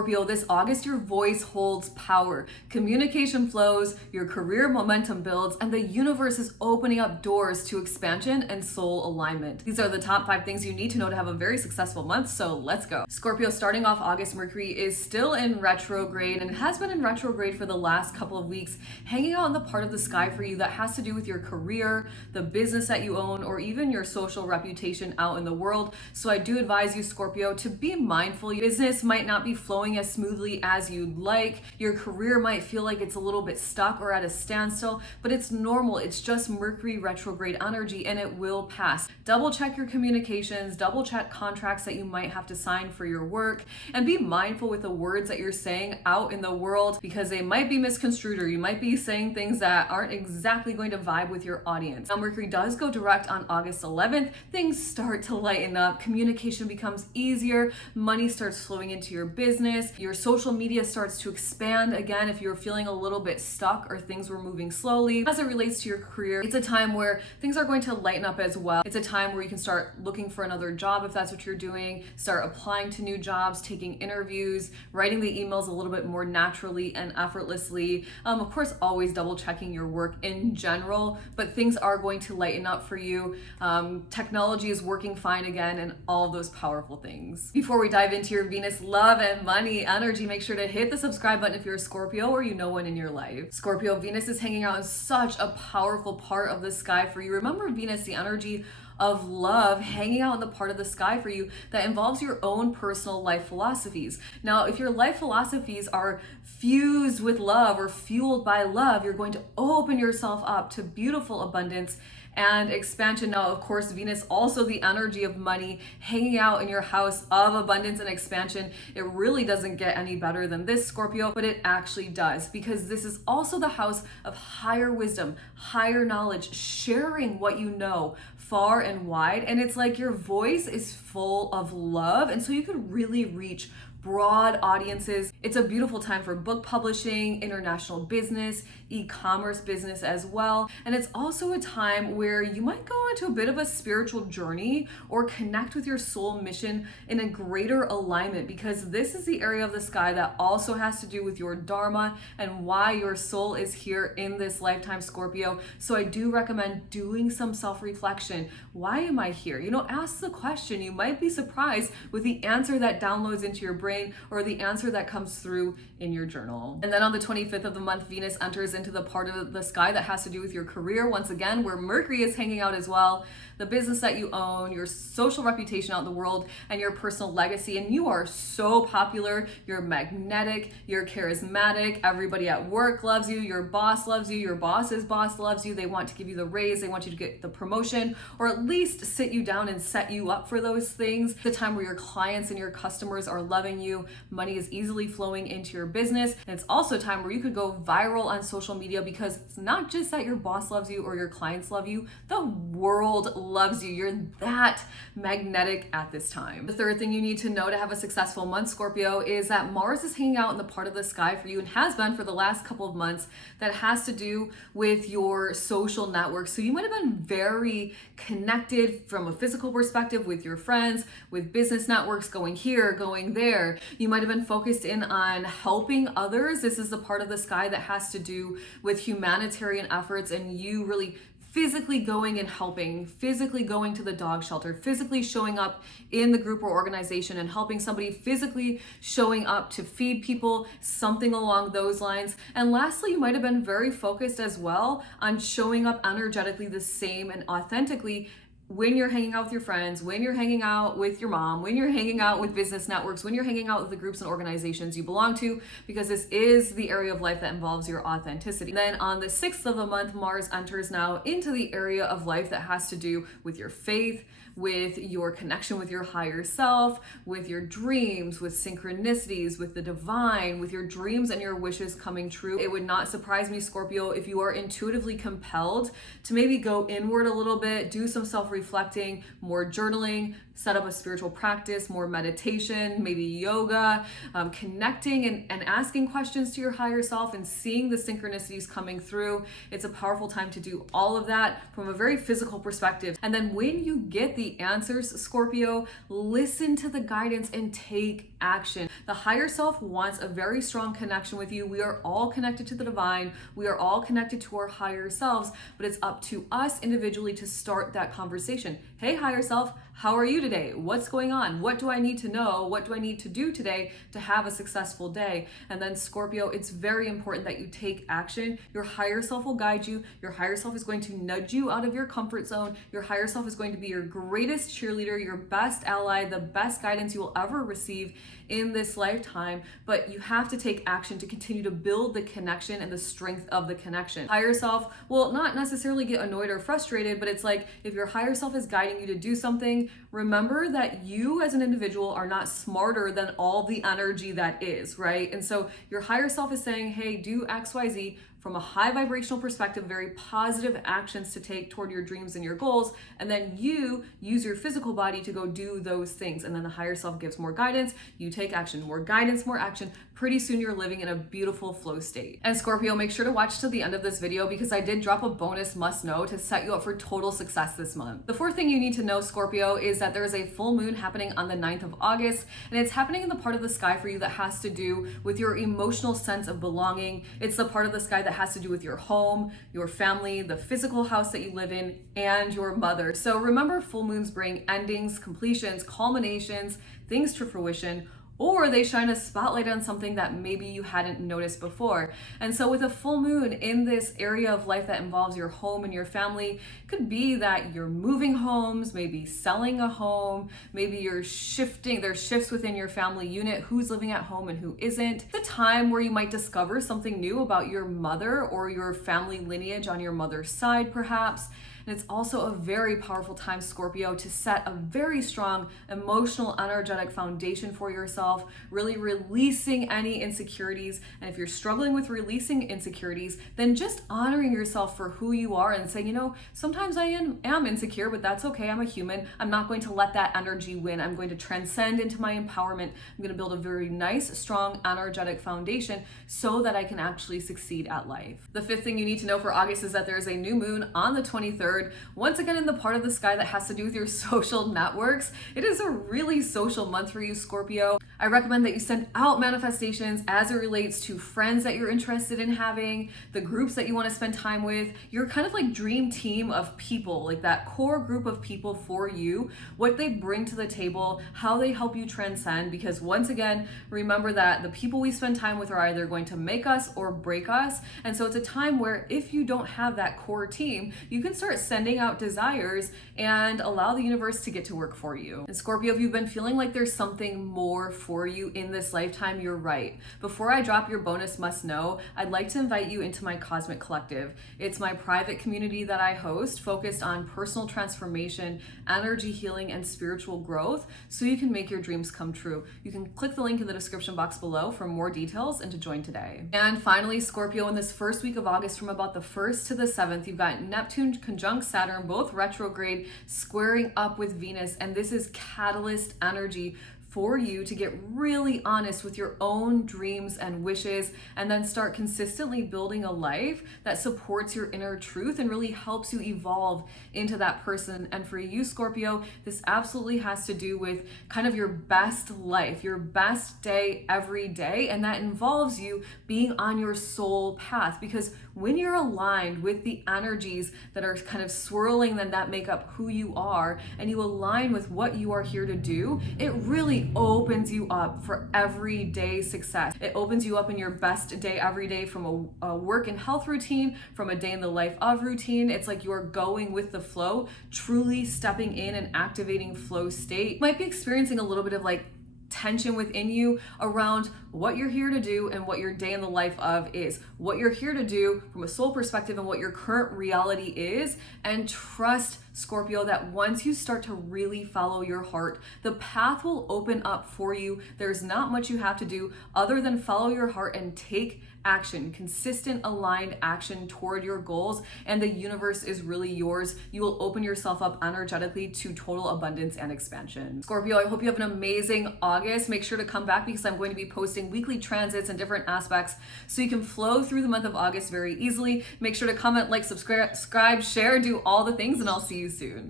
Scorpio, this August, your voice holds power. Communication flows, your career momentum builds, and the universe is opening up doors to expansion and soul alignment. These are the top 5 things you need to know to have a very successful month, so let's go. Scorpio, starting off August, Mercury is still in retrograde and has been in retrograde for the last couple of weeks, hanging out in the part of the sky for you that has to do with your career, the business that you own, or even your social reputation out in the world. So I do advise you, Scorpio, to be mindful. Your business might not be flowing as smoothly as you'd like. Your career might feel like it's a little bit stuck or at a standstill, but it's normal. It's just Mercury retrograde energy and it will pass. Double check your communications, double check contracts that you might have to sign for your work, and be mindful with the words that you're saying out in the world because they might be misconstrued or you might be saying things that aren't exactly going to vibe with your audience. Now, Mercury does go direct on August 11th. Things start to lighten up. Communication becomes easier. Money starts flowing into your business. Your social media starts to expand again if you're feeling a little bit stuck or things were moving slowly. As it relates to your career, it's a time where things are going to lighten up as well. It's a time where you can start looking for another job if that's what you're doing, start applying to new jobs, taking interviews, writing the emails a little bit more naturally and effortlessly. Of course, always double checking your work in general, but things are going to lighten up for you. Technology is working fine again and all of those powerful things. Before we dive into your Venus love and money energy, make sure to hit the subscribe button if you're a Scorpio or you know one in your life. Scorpio, Venus is hanging out in such a powerful part of the sky for you. Remember Venus, the energy of love, hanging out in the part of the sky for you that involves your own personal life philosophies. Now, if your life philosophies are fused with love or fueled by love, you're going to open yourself up to beautiful abundance and expansion. Now, of course, Venus, also the energy of money, hanging out in your house of abundance and expansion. It really doesn't get any better than this, Scorpio, but it actually does, because this is also the house of higher wisdom, higher knowledge, sharing what you know far and wide. And it's like your voice is full of love, and so you could really reach broad audiences. It's a beautiful time for book publishing, international business, e-commerce business as well. And it's also a time where you might go into a bit of a spiritual journey or connect with your soul mission in a greater alignment, because this is the area of the sky that also has to do with your dharma and why your soul is here in this lifetime, Scorpio. So I do recommend doing some self-reflection. Why am I here? Ask the question. You might be surprised with the answer that downloads into your brain or the answer that comes through in your journal. And then on the 25th of the month, Venus enters into the part of the sky that has to do with your career, once again, where Mercury is hanging out as well, the business that you own, your social reputation out in the world, and your personal legacy. And you are so popular, you're magnetic, you're charismatic, everybody at work loves you, your boss loves you, your boss's boss loves you, they want to give you the raise, they want you to get the promotion, or at least sit you down and set you up for those things. The time where your clients and your customers are loving you, money is easily flowing into your business, and it's also a time where you could go viral on social media, because it's not just that your boss loves you or your clients love you, the world loves you. You're that magnetic at this time. The third thing you need to know to have a successful month, Scorpio, is that Mars is hanging out in the part of the sky for you and has been for the last couple of months that has to do with your social network. So you might have been very connected from a physical perspective with your friends, with business networks, going here, going there. You might have been focused in on helping others. This is the part of the sky that has to do with humanitarian efforts and you really physically going and helping, physically going to the dog shelter, physically showing up in the group or organization and helping somebody, physically showing up to feed people, something along those lines. And lastly, you might have been very focused as well on showing up energetically the same and authentically when you're hanging out with your friends, when you're hanging out with your mom, when you're hanging out with business networks, when you're hanging out with the groups and organizations you belong to, because this is the area of life that involves your authenticity. Then on the 6th of the month, Mars enters now into the area of life that has to do with your faith, with your connection with your higher self, with your dreams, with synchronicities, with the divine, with your dreams and your wishes coming true. It would not surprise me, Scorpio, if you are intuitively compelled to maybe go inward a little bit, do some self-reflection, reflecting, more journaling, set up a spiritual practice, more meditation, maybe yoga, connecting and asking questions to your higher self and seeing the synchronicities coming through. It's a powerful time to do all of that from a very physical perspective. And then when you get the answers, Scorpio, listen to the guidance and take action. The higher self wants a very strong connection with you. We are all connected to the divine. We are all connected to our higher selves, but it's up to us individually to start that conversation. Hey, higher self, how are you today? What's going on? What do I need to know? What do I need to do today to have a successful day? And then Scorpio, it's very important that you take action. Your higher self will guide you. Your higher self is going to nudge you out of your comfort zone. Your higher self is going to be your greatest cheerleader, your best ally, the best guidance you will ever receive in this lifetime, but you have to take action to continue to build the connection and the strength of the connection. Higher self will not necessarily get annoyed or frustrated, but it's like if your higher self is guiding you to do something, remember that you as an individual are not smarter than all the energy that is, right? And so your higher self is saying, hey, do XYZ from a high vibrational perspective, very positive actions to take toward your dreams and your goals. And then you use your physical body to go do those things. And then the higher self gives more guidance. You take action, more guidance, more action. Pretty soon you're living in a beautiful flow state. And Scorpio, make sure to watch to the end of this video because I did drop a bonus must know to set you up for total success this month. The fourth thing you need to know, Scorpio, is that there is a full moon happening on the 9th of August, and it's happening in the part of the sky for you that has to do with your emotional sense of belonging. It's the part of the sky that has to do with your home, your family, the physical house that you live in, and your mother. So remember, full moons bring endings, completions, culminations, things to fruition, or they shine a spotlight on something that maybe you hadn't noticed before. And so with a full moon in this area of life that involves your home and your family, it could be that you're moving homes, maybe selling a home, maybe you're shifting, there's shifts within your family unit, who's living at home and who isn't. It's a time where you might discover something new about your mother or your family lineage on your mother's side, perhaps. And it's also a very powerful time, Scorpio, to set a very strong emotional, energetic foundation for yourself, really releasing any insecurities. And if you're struggling with releasing insecurities, then just honoring yourself for who you are and saying, you know, sometimes I am insecure, but that's okay. I'm a human. I'm not going to let that energy win. I'm going to transcend into my empowerment. I'm going to build a very nice, strong, energetic foundation so that I can actually succeed at life. The fifth thing you need to know for August is that there is a new moon on the 23rd. Once again, in the part of the sky that has to do with your social networks. It is a really social month for you, Scorpio. I recommend that you send out manifestations as it relates to friends that you're interested in having, the groups that you want to spend time with, your kind of like dream team of people, like that core group of people for you, what they bring to the table, how they help you transcend. Because once again, remember that the people we spend time with are either going to make us or break us. And so it's a time where if you don't have that core team, you can start sending out desires and allow the universe to get to work for you. And Scorpio, if you've been feeling like there's something more for you in this lifetime, you're right. Before I drop your bonus must know, I'd like to invite you into my Cosmic Collective. It's my private community that I host focused on personal transformation, energy healing, and spiritual growth so you can make your dreams come true. You can click the link in the description box below for more details and to join today. And finally, Scorpio, in this first week of August from about the 1st to the 7th, you've got Neptune conjunct Saturn, both retrograde, squaring up with Venus, and this is catalyst energy for you to get really honest with your own dreams and wishes, and then start consistently building a life that supports your inner truth and really helps you evolve into that person. And for you, Scorpio, this absolutely has to do with kind of your best life, your best day every day, and that involves you being on your soul path. Because when you're aligned with the energies that are kind of swirling and that make up who you are, and you align with what you are here to do, it really opens you up for everyday success. It opens you up in your best day every day, from a work and health routine, from a day in the life of routine. It's like you're going with the flow, truly stepping in and activating flow state. You might be experiencing a little bit of like tension within you around what you're here to do and what your day in the life of is, what you're here to do from a soul perspective and what your current reality is, and trust Scorpio, that once you start to really follow your heart, the path will open up for you. There's not much you have to do other than follow your heart and take action, consistent, aligned action toward your goals, and the universe is really yours. You will open yourself up energetically to total abundance and expansion. Scorpio, I hope you have an amazing August. Make sure to come back because I'm going to be posting weekly transits and different aspects so you can flow through the month of August very easily. Make sure to comment, like, subscribe, share, do all the things, and I'll see you soon.